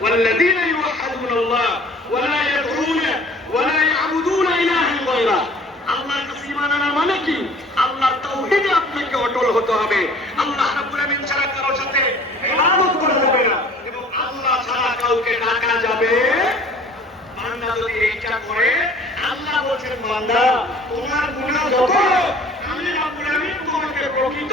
والذين يوحدون الله ولا يدعون ولا يعبدون إلها غيره আল্লাহর কাছে ঈমান আনার মানে কি আল্লাহর তাওহীদে আপনাকে অটল হতে হবে আল্লাহ রাব্বুল আমিন ছাড়া কারোর সাথে ইবাদত করা যাবে না এবং আল্লাহ ছাড়া কাউকে ডাকা যাবে বান্দা যদি এইটা করে আল্লাহ বলছেন বান্দা তোমার গুনাহ যত আমি রাব্বুল আমিন তোমাকে প্রকৃত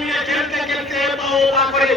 নিয়ে খেলতে খেলতে বা করে